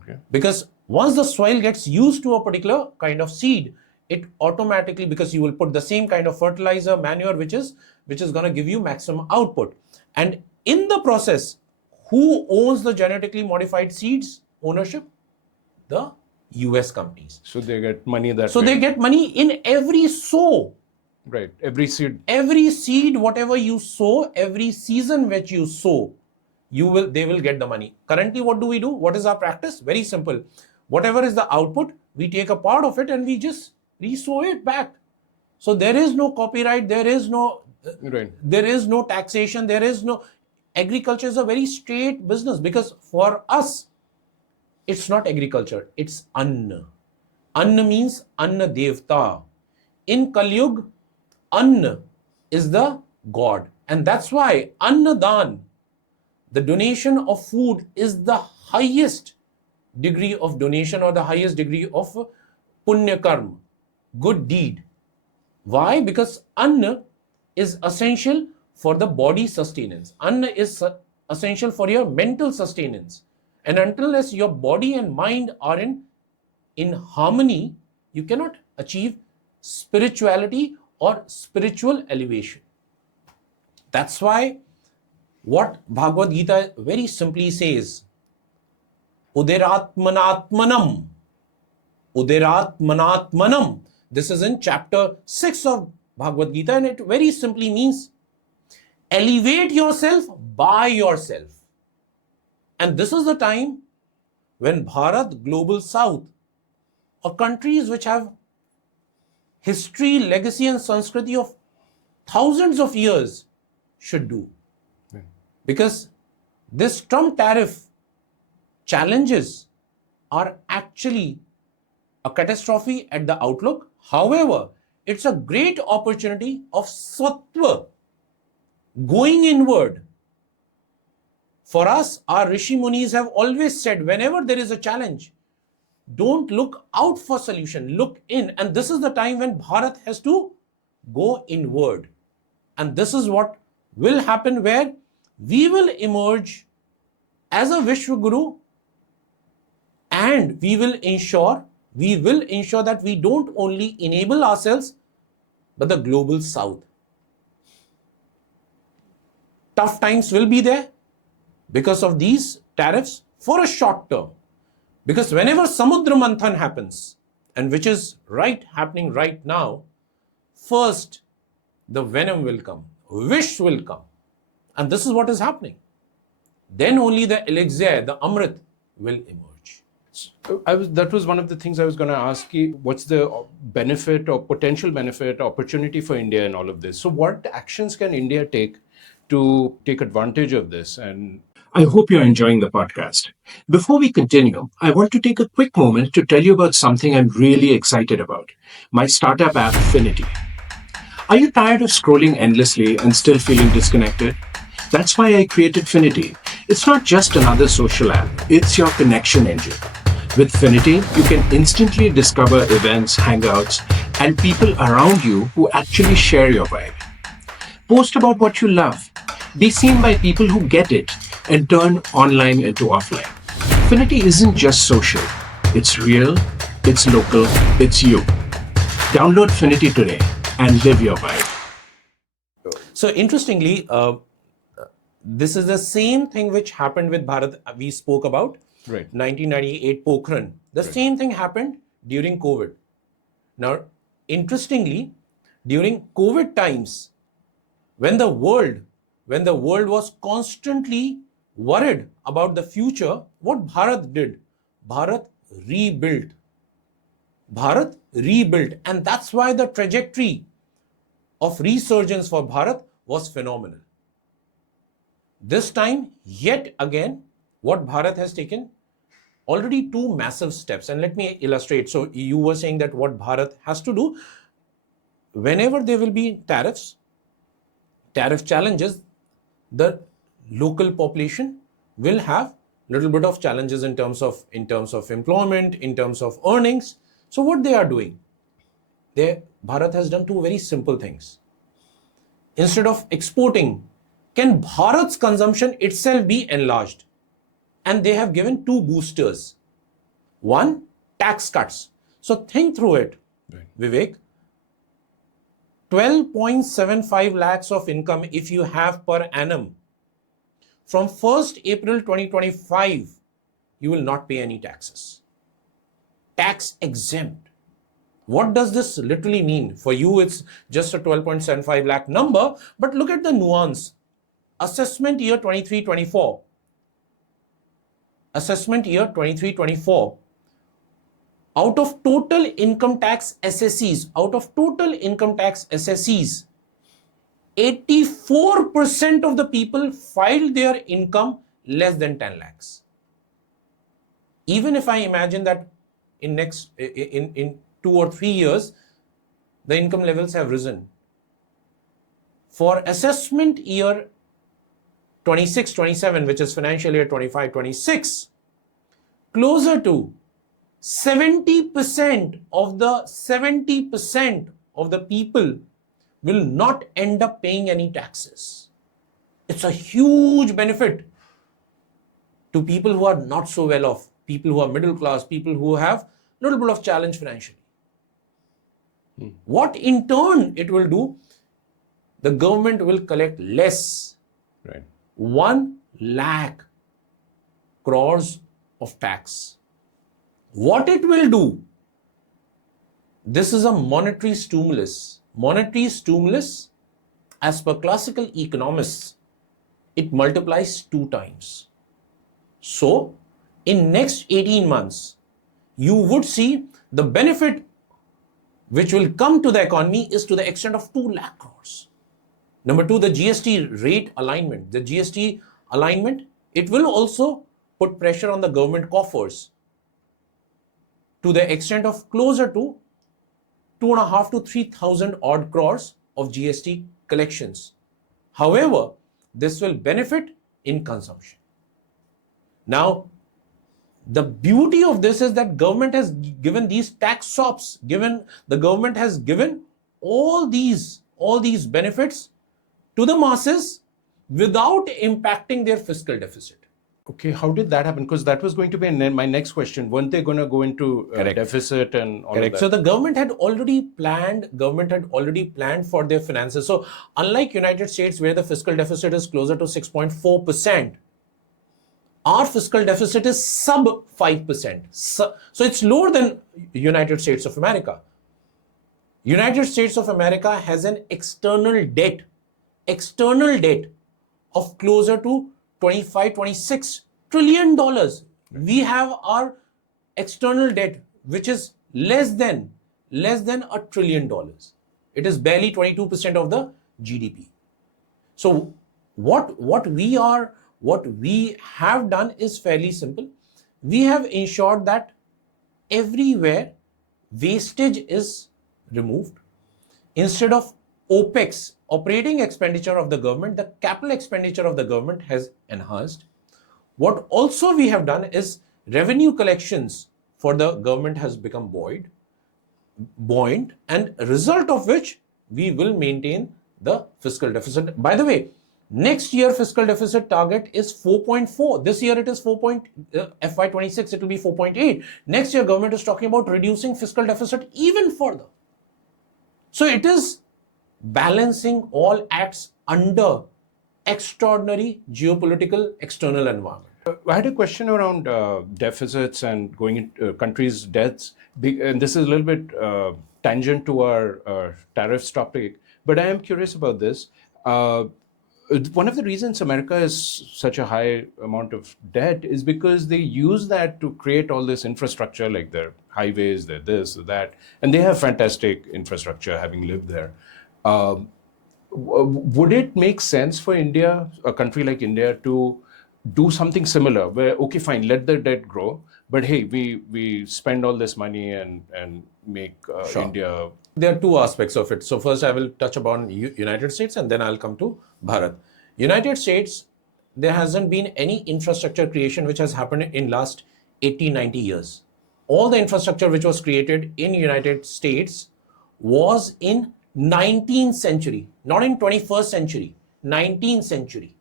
Okay. Because once the soil gets used to a particular kind of seed, it automatically, because you will put the same kind of fertilizer, manure, which is going to give you maximum output. And in the process, who owns the genetically modified seeds ownership? The US companies. So they get money that So way. they get money in every sow. Right. Every seed, whatever you sow, every season which you sow, they will get the money. Currently, what do we do? What is our practice? Very simple. Whatever is the output, we take a part of it and we just resow it back. So there is no copyright, there is no taxation, agriculture is a very straight business, because for us, It's not agriculture, it's Anna. Anna means Anna Devta. In Kali Yuga, Anna is the god. And that's why Anna Dan, the donation of food, is the highest degree of donation or the highest degree of punya karma, good deed. Why? Because Anna is essential for the body sustenance. Anna is essential for your mental sustenance. And unless your body and mind are in harmony, you cannot achieve spirituality or spiritual elevation. That's why what Bhagavad Gita very simply says, Udiratmanatmanam. Udiratmanatmanam. This is in chapter 6 of Bhagavad Gita, and it very simply means elevate yourself by yourself. And this is the time when Bharat, Global South, or countries which have history, legacy, and Sanskriti of thousands of years should do. Because this Trump tariff challenges are actually a catastrophe at the outlook. However, it's a great opportunity of sattva, going inward. For us, our Rishi Munis have always said, whenever there is a challenge, don't look out for solution, look in. And this is the time when Bharat has to go inward. And this is what will happen, where we will emerge as a Vishwa Guru, and we will ensure that we don't only enable ourselves, but the global South. Tough times will be there because of these tariffs for a short term. Because whenever Samudra Manthan happens, and which is happening right now, first the venom will come, wish will come. And this is what is happening. Then only the elixir, the Amrit, will emerge. That was one of the things I was going to ask you. What's the benefit or potential benefit, opportunity for India in all of this? So what actions can India take to take advantage of this? And I hope you're enjoying the podcast. Before we continue, I want to take a quick moment to tell you about something I'm really excited about, my startup app, Finity. Are you tired of scrolling endlessly and still feeling disconnected? That's why I created Finity. It's not just another social app, it's your connection engine. With Finity, you can instantly discover events, hangouts, and people around you who actually share your vibe. Post about what you love. Be seen by people who get it and turn online into offline. Finity isn't just social. It's real, it's local, it's you. Download Finity today and live your vibe. So interestingly, this is the same thing which happened with Bharat. We spoke about 1998 Pokhran. The same thing happened during COVID. Now, interestingly, during COVID times, when the world was constantly worried about the future, what Bharat did? Bharat rebuilt. And that's why the trajectory of resurgence for Bharat was phenomenal. This time, yet again, what Bharat has taken, already two massive steps. And let me illustrate. So you were saying that what Bharat has to do, whenever there will be tariff challenges, the local population will have little bit of challenges in terms of employment, in terms of earnings. So what they are doing, Bharat has done two very simple things. Instead of exporting, can Bharat's consumption itself be enlarged? And they have given two boosters. One, tax cuts. So think through it, Vivek. 12.75 lakhs of income if you have per annum. From 1st April 2025, you will not pay any taxes. Tax exempt. What does this literally mean? For you, it's just a 12.75 lakh number, but look at the nuance. Assessment year 23-24. Assessment year 23-24. Out of total income tax assessees, 84% of the people filed their income less than 10 lakhs. even if I imagine that in 2 or 3 years, the income levels have risen. For assessment year 26-27, which is financial year 25-26, closer to 70% of the people will not end up paying any taxes. It's a huge benefit to people who are not so well off, people who are middle class, people who have a little bit of challenge financially. What in turn it will do, the government will collect less. Right. 1 lakh crores of tax. What it will do, this is a monetary stimulus. Monetary stimulus, as per classical economists, it multiplies 2 times. So, in next 18 months, you would see the benefit which will come to the economy is to the extent of 2 lakh crores. Number 2, the GST rate alignment. The GST alignment, it will also put pressure on the government coffers to the extent of closer to 2,500 to 3,000 odd crores of GST collections. However, this will benefit in consumption. Now, the beauty of this is that government has given these tax sops, the government has given all these benefits to the masses without impacting their fiscal deficit. Okay, how did that happen? Because that was going to be my next question. Weren't they going to go into deficit and all Correct. of that? So the government had already planned for their finances. So unlike United States, where the fiscal deficit is closer to 6.4%, our fiscal deficit is sub 5%. So it's lower than United States of America. United States of America has an external debt of closer to 25-26 trillion dollars. We have our external debt which is less than $1 trillion. It is barely 22% of the GDP. So what we have done is fairly simple. We have ensured that everywhere wastage is removed. Instead of OPEX, operating expenditure of the government, the capital expenditure of the government has enhanced. What also we have done is revenue collections for the government has become buoyant, and result of which we will maintain the fiscal deficit. By the way, next year fiscal deficit target is 4.4. This year it is FY26 it will be 4.8. Next year government is talking about reducing fiscal deficit even further. So it is balancing all acts under extraordinary geopolitical external environment. I had a question around deficits and going into countries' debts. And this is a little bit tangent to our tariffs topic, but I am curious about this. One of the reasons America has such a high amount of debt is because they use that to create all this infrastructure, like their highways, their this, that, and they have fantastic infrastructure, having lived there. Would it make sense for India, a country like India, to do something similar where, okay, fine, let the debt grow, but hey, we spend all this money and make India... There are 2 aspects of it. So first I will touch upon United States and then I'll come to Bharat. United States, there hasn't been any infrastructure creation which has happened in last 80-90 years. All the infrastructure which was created in United States was in 19th century, not in 21st century, 19th century.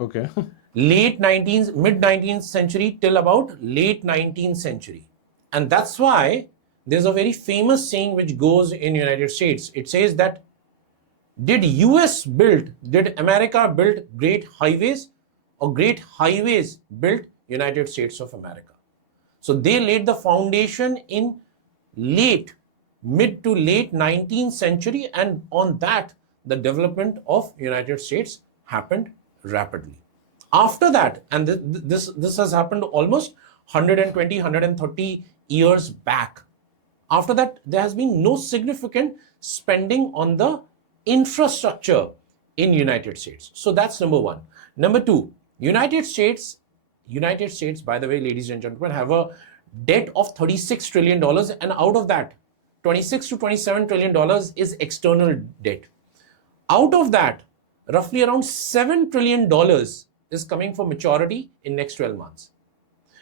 Okay. Mid 19th century till about late 19th century. And that's why there's a very famous saying which goes in United States. It says that, did America build great highways, or great highways built United States of America? So they laid the foundation in mid to late 19th century, and on that, the development of United States happened rapidly. After that, and this has happened almost 120, 130 years back. After that, there has been no significant spending on the infrastructure in United States. So that's number 1. Number 2, United States United States, by the way, ladies and gentlemen, have a debt of $36 trillion, and out of that, $26 to $27 trillion is external debt. Out of that, roughly around $7 trillion is coming for maturity in next 12 months.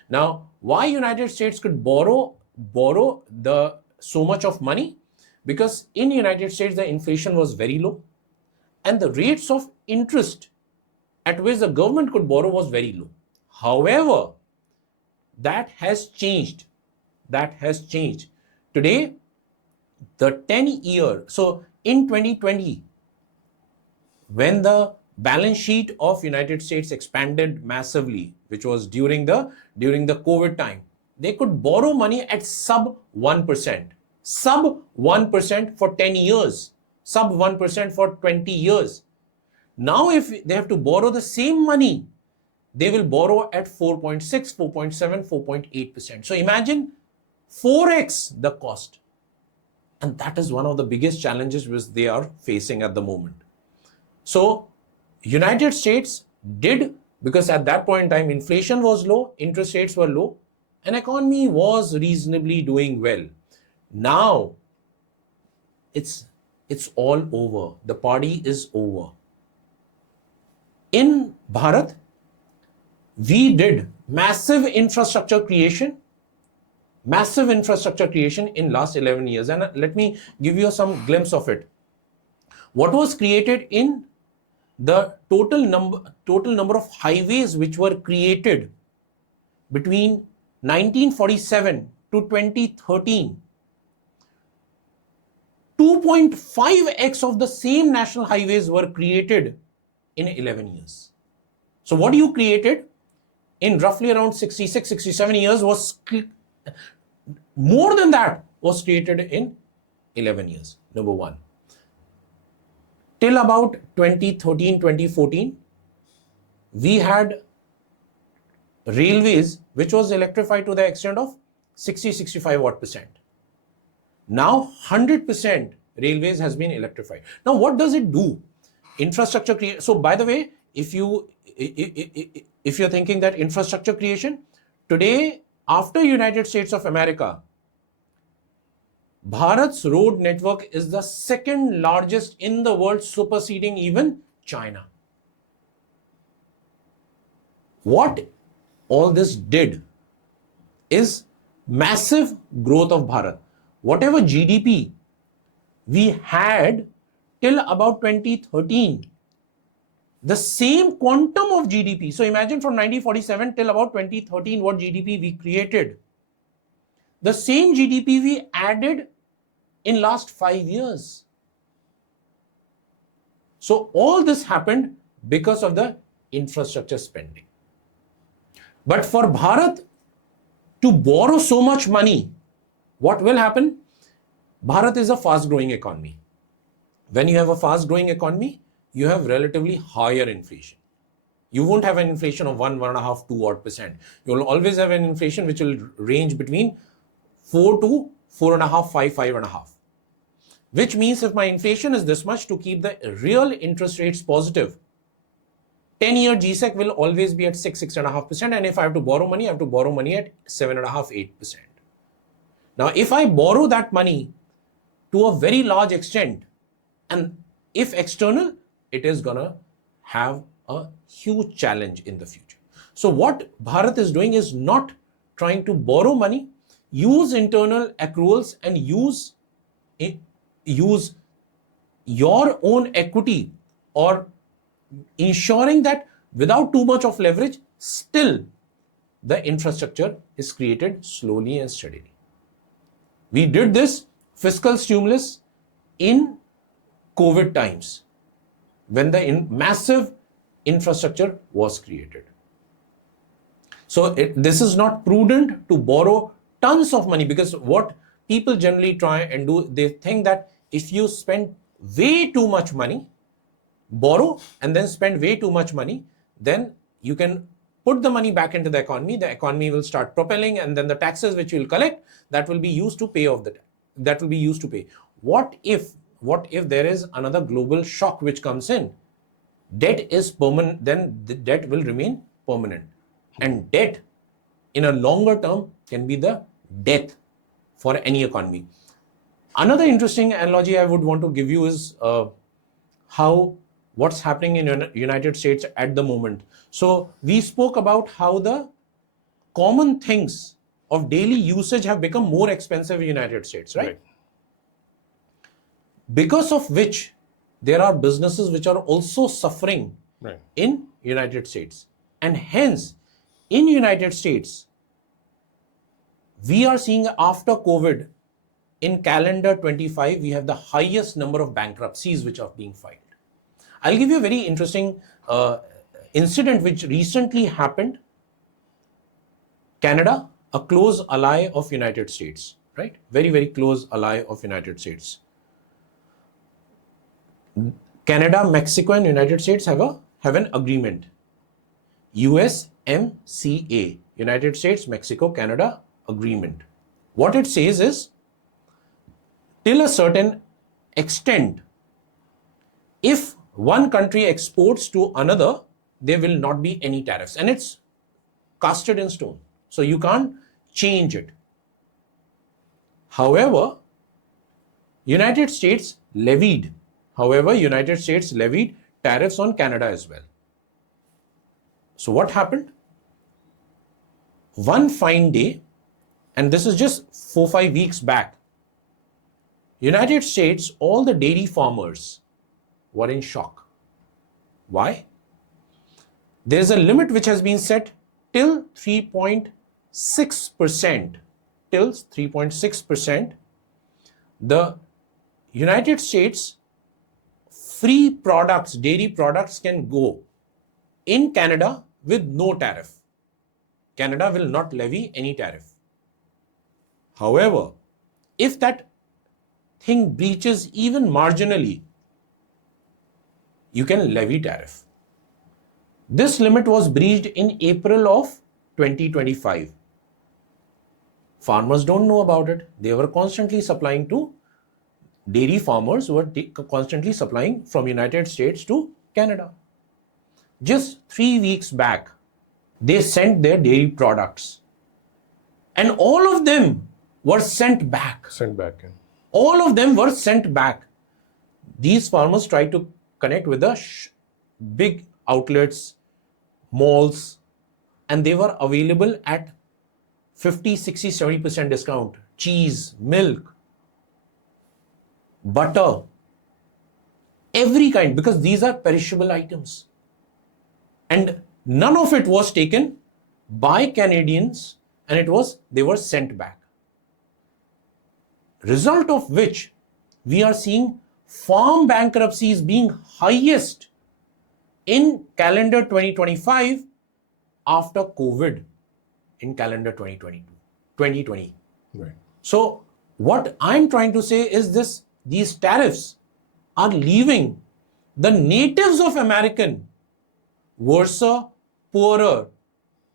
Now, why United States could borrow the so much of money? Because in United States, the inflation was very low and the rates of interest at which the government could borrow was very low. However, that has changed. That has changed. Today, the 10-year, so in 2020, when the balance sheet of United States expanded massively, which was during the COVID time, they could borrow money at sub 1%. Sub 1% for 10 years. Sub 1% for 20 years. Now, if they have to borrow the same money, they will borrow at 4.6, 4.7, 4.8%. So imagine 4x the cost. And that is one of the biggest challenges which they are facing at the moment. So United States did, because at that point in time, inflation was low, interest rates were low, and economy was reasonably doing well. Now, it's all over. The party is over. In Bharat, we did massive infrastructure creation in last 11 years. And let me give you some glimpse of it. What was created in the total number of highways which were created between 1947 to 2013, 2.5x of the same national highways were created in 11 years. So what you created in roughly around 66, 67 years was more than that was created in 11 years, number one. Till about 2013, 2014, we had railways which was electrified to the extent of 60, 65%. Now 100% railways has been electrified. Now what does it do? Infrastructure creation. So by the way, if you're thinking that infrastructure creation, today after United States of America, Bharat's road network is the second largest in the world, superseding even China. What all this did is massive growth of Bharat. Whatever GDP we had till about 2013, the same quantum of GDP. So imagine from 1947 till about 2013 what GDP we created. The same GDP we added in last 5 years. So all this happened because of the infrastructure spending. But for Bharat to borrow so much money, what will happen? Bharat is a fast growing economy. When you have a fast growing economy, you have relatively higher inflation. You won't have an inflation of 1.5, 2%. You will always have an inflation which will range between 4 to 4.5, 5, 5.5. Which means if my inflation is this much, to keep the real interest rates positive, 10-year GSEC will always be at 6, 6.5%. And if I have to borrow money, I have to borrow money at 7.5, 8%. Now, if I borrow that money to a very large extent, and if external, it is going to have a huge challenge in the future. So what Bharat is doing is not trying to borrow money, use internal accruals and use your own equity, or ensuring that without too much of leverage, still the infrastructure is created slowly and steadily. We did this fiscal stimulus in COVID times when the massive infrastructure was created. So this is not prudent to borrow tons of money, because what people generally try and do, they think that if you spend way too much money, borrow and then spend way too much money, then you can put the money back into the economy will start propelling, and then the taxes which you will collect, that will be used to pay off the debt. That will be used to pay. What if there is another global shock which comes in? Debt is permanent, then the debt will remain permanent. And debt in a longer term can be the death for any economy. Another interesting analogy I would want to give you is how what's happening in United States at the moment. So we spoke about how the common things of daily usage have become more expensive in United States, right? Because of which there are businesses which are also suffering in United States. And hence, in United States, we are seeing after COVID, in calendar 25, we have the highest number of bankruptcies which are being filed. I'll give you a very interesting incident which recently happened. Canada, a close ally of United States, right? Very, very close ally of United States. Canada, Mexico, and United States have an agreement. USMCA, United States, Mexico, Canada agreement. What it says is, till a certain extent, if one country exports to another, there will not be any tariffs. And it's casted in stone. So you can't change it. However, United States levied tariffs on Canada as well. So what happened? One fine day, and this is just 4-5 weeks back, United States, all the dairy farmers were in shock. Why? There's a limit which has been set till 3.6%. Till 3.6%, the United States free products, dairy products can go in Canada with no tariff. Canada will not levy any tariff. However, if that thing breaches even marginally, you can levy tariff. This limit was breached in April of 2025. Farmers don't know about it. They were constantly supplying to dairy farmers who were constantly supplying from United States to Canada. Just 3 weeks back, they sent their dairy products. And all of them were sent back. All of them were sent back. These farmers tried to connect with the big outlets, malls, and they were available at 50, 60, 70% discount. Cheese, milk, butter, every kind, because these are perishable items. And none of it was taken by Canadians, and they were sent back. Result of which we are seeing farm bankruptcies being highest in calendar 2025 after COVID in calendar 2020. Right. So what I'm trying to say is these tariffs are leaving the natives of American worse, poorer,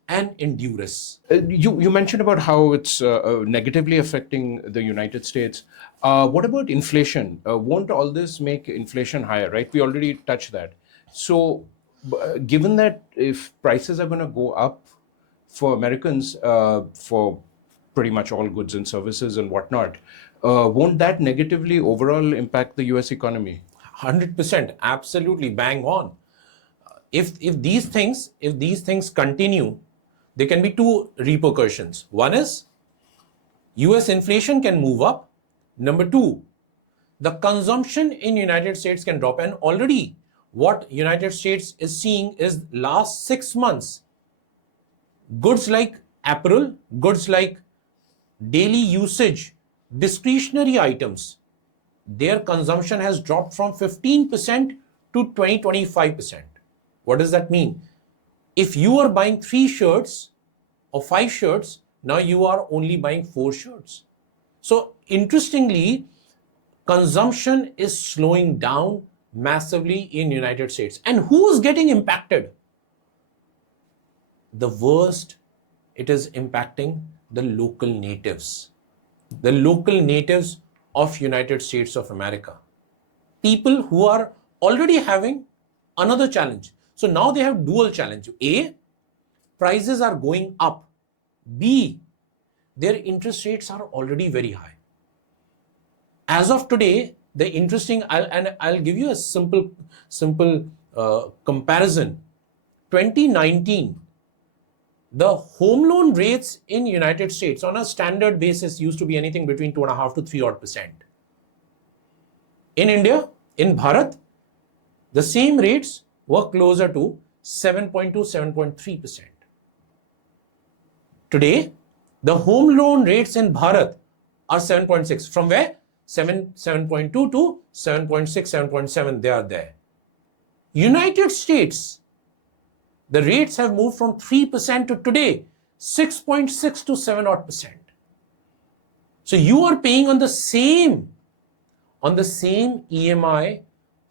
and in duress. You mentioned about how it's negatively affecting the United States. What about inflation? Won't all this make inflation higher, right? We already touched that. So given that if prices are going to go up for Americans for pretty much all goods and services and whatnot, won't that negatively overall impact the US economy? 100%, absolutely, bang on. If these things continue, there can be two repercussions. One is US inflation can move up. Number two, the consumption in United States can drop. And already what United States is seeing is last 6 months, goods like apparel, goods like daily usage, discretionary items, their consumption has dropped from 15% to 20-25%. What does that mean? If you are buying 3 shirts or 5 shirts, now you are only buying 4 shirts. So interestingly, consumption is slowing down massively in United States. And who is getting impacted? The worst, it is impacting the local natives. The local natives of United States of America. People who are already having another challenge. So now they have dual challenge. A, prices are going up. B, their interest rates are already very high. As of today, the interesting, I'll give you a simple comparison. 2019, the home loan rates in United States on a standard basis used to be anything between 2.5 to 3%. In India, in Bharat, the same rates were closer to 7.2, 7.3%. Today, the home loan rates in Bharat are 7.6. From where? 7.2 to 7.6, 7.7, they are there. United States, the rates have moved from 3% to today 6.6 to 7%. So you are paying on the same EMI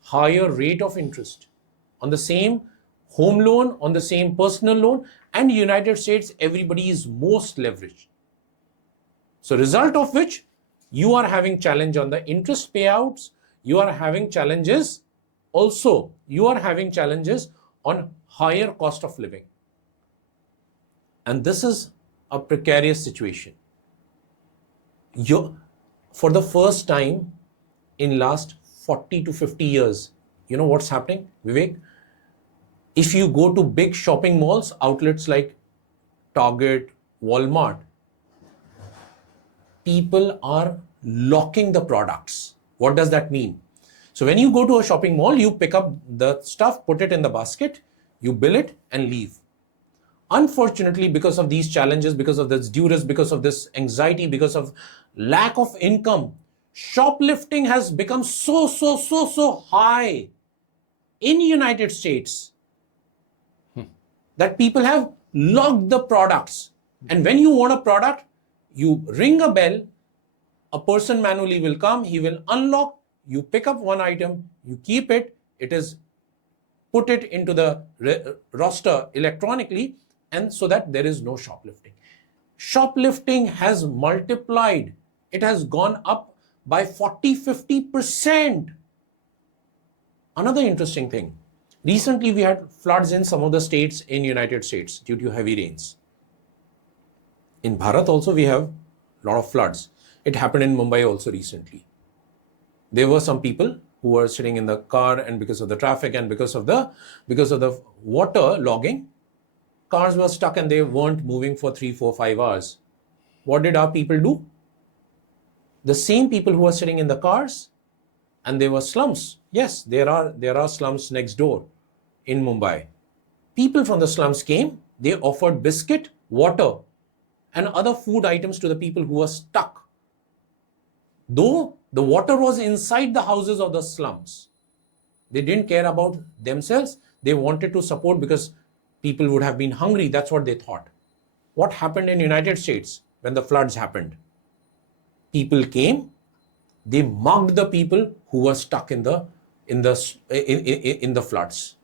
higher rate of interest, on the same home loan, on the same personal loan, and United States, everybody is most leveraged. So result of which, you are having challenge on the interest payouts, you are having challenges also, you are having challenges on higher cost of living. And this is a precarious situation. For the first time in last 40 to 50 years, you know what's happening, Vivek? If you go to big shopping malls, outlets like Target, Walmart, people are locking the products. What does that mean? So when you go to a shopping mall, you pick up the stuff, put it in the basket, you bill it and leave. Unfortunately, because of these challenges, because of this duress, because of this anxiety, because of lack of income, shoplifting has become so high in United States that people have locked the products. And when you want a product, you ring a bell, a person manually will come, he will unlock, you pick up one item, you keep it, it is put it into the roster electronically, and so that there is no shoplifting. Shoplifting has multiplied. It has gone up by 40-50%. Another interesting thing. Recently, we had floods in some of the states in United States due to heavy rains. In Bharat also, we have a lot of floods. It happened in Mumbai also recently. There were some people who were sitting in the car, and because of the traffic and because of the water logging, cars were stuck and they weren't moving for 3, 4, 5 hours. What did our people do? The same people who were sitting in the cars, and there were slums. Yes, there are slums next door in Mumbai. People from the slums came, they offered biscuit, water, and other food items to the people who were stuck. Though the water was inside the houses of the slums, they didn't care about themselves. They wanted to support because people would have been hungry. That's what they thought. What happened in United States when the floods happened? People came, they mugged the people who were stuck in the floods.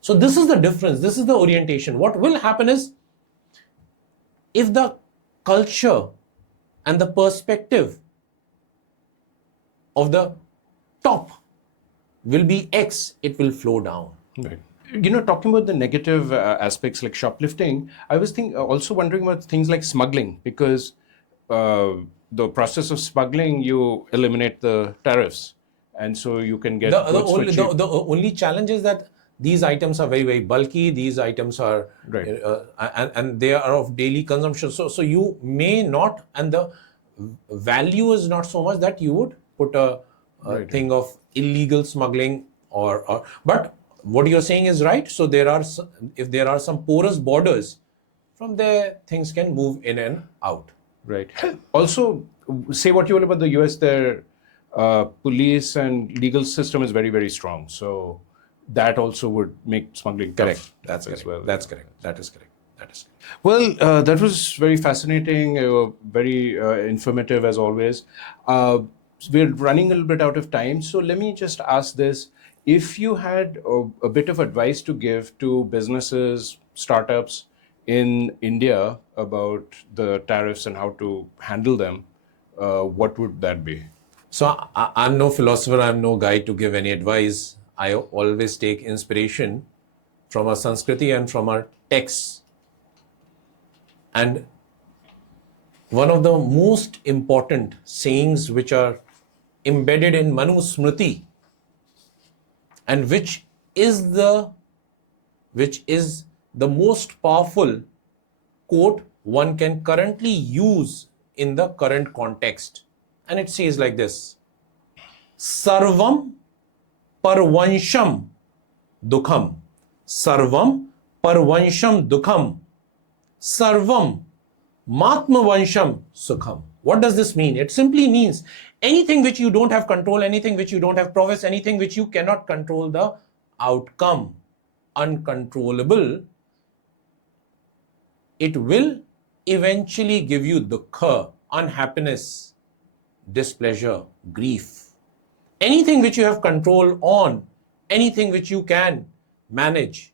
So this is the difference. This is the orientation. What will happen is, if the culture and the perspective of the top will be X, it will flow down. Right. You know, talking about the negative aspects like shoplifting, I was also wondering about things like smuggling, because the process of smuggling, you eliminate the tariffs, and so you can get the only challenge is that these items are very, very bulky. These items are right. And they are of daily consumption. So you may not, and the value is not so much that you would put a thing of illegal smuggling but what you're saying is right. So if there are some porous borders, from there things can move in and out. Right. Also, say what you will about the US, their police and legal system is very, very strong. So that also would make smuggling correct. Tough. That's correct. Well. That's correct. That is correct. Well, that was very fascinating, very informative as always. We're running a little bit out of time. So let me just ask this. If you had a bit of advice to give to businesses, startups in India about the tariffs and how to handle them, what would that be? So I'm no philosopher. I'm no guy to give any advice. I always take inspiration from our Sanskriti and from our texts. And one of the most important sayings which are embedded in Manu Smriti, and which is the most powerful quote one can currently use in the current context. And it says like this: Sarvam parvansham dukham. Sarvam parvansham dukham. Sarvam matmavansham sukham. What does this mean? It simply means anything which you don't have control, anything which you don't have prowess, anything which you cannot control the outcome, uncontrollable, it will eventually give you dukha, unhappiness, displeasure, grief. Anything which you have control on, anything which you can manage,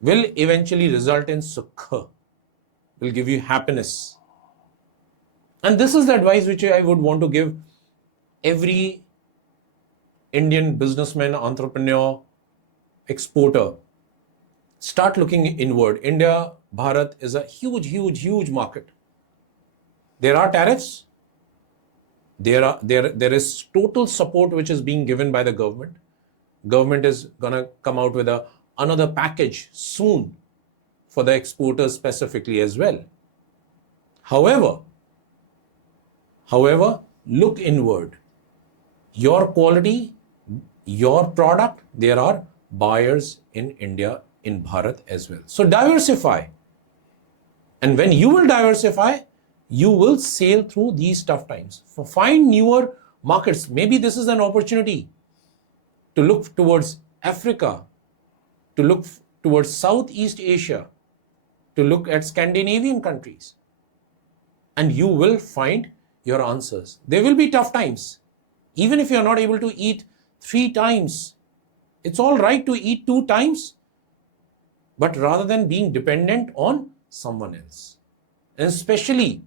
will eventually result in sukha, will give you happiness. And this is the advice which I would want to give every Indian businessman, entrepreneur, exporter. Start looking inward. India, Bharat is a huge, huge, huge market. There are tariffs. There is total support which is being given by the government. Government is going to come out with another package soon for the exporters specifically as well. However, look inward. Your quality, your product, there are buyers in India, in Bharat as well. So diversify. And when you will diversify, you will sail through these tough times. Find newer markets. Maybe this is an opportunity to look towards Africa, to look towards Southeast Asia, to look at Scandinavian countries. And you will find your answers. There will be tough times. Even if you're not able to eat 3 times, it's all right to eat 2 times, but rather than being dependent on someone else. And especially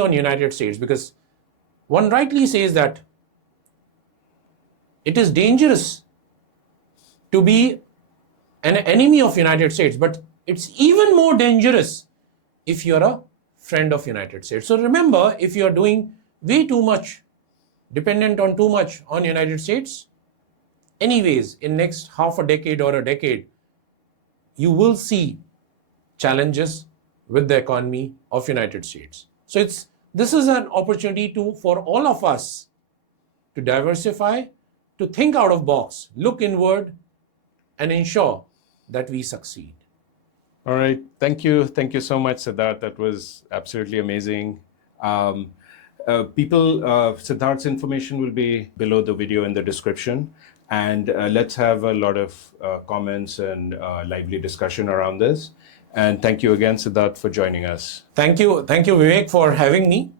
on United States, because one rightly says that it is dangerous to be an enemy of United States, but it's even more dangerous if you're a friend of United States. So remember, if you're doing way too much, dependent on too much on United States, anyways, in next half a decade or a decade, you will see challenges with the economy of United States. So this is an opportunity for all of us to diversify, to think out of box, look inward, and ensure that we succeed. All right. Thank you. Thank you so much, Siddharth. That was absolutely amazing. Siddharth's information will be below the video in the description. And let's have a lot of comments and lively discussion around this. And thank you again, Siddharth, for joining us. Thank you, Vivek, for having me.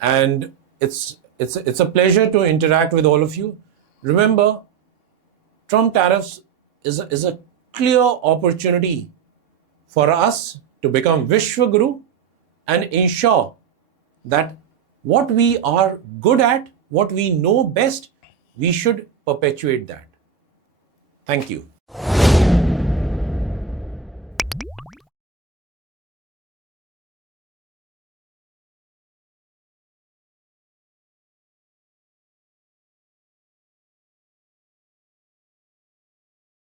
And it's a pleasure to interact with all of you. Remember, Trump tariffs is a clear opportunity for us to become Vishwaguru and ensure that what we are good at, what we know best, we should perpetuate that. Thank you.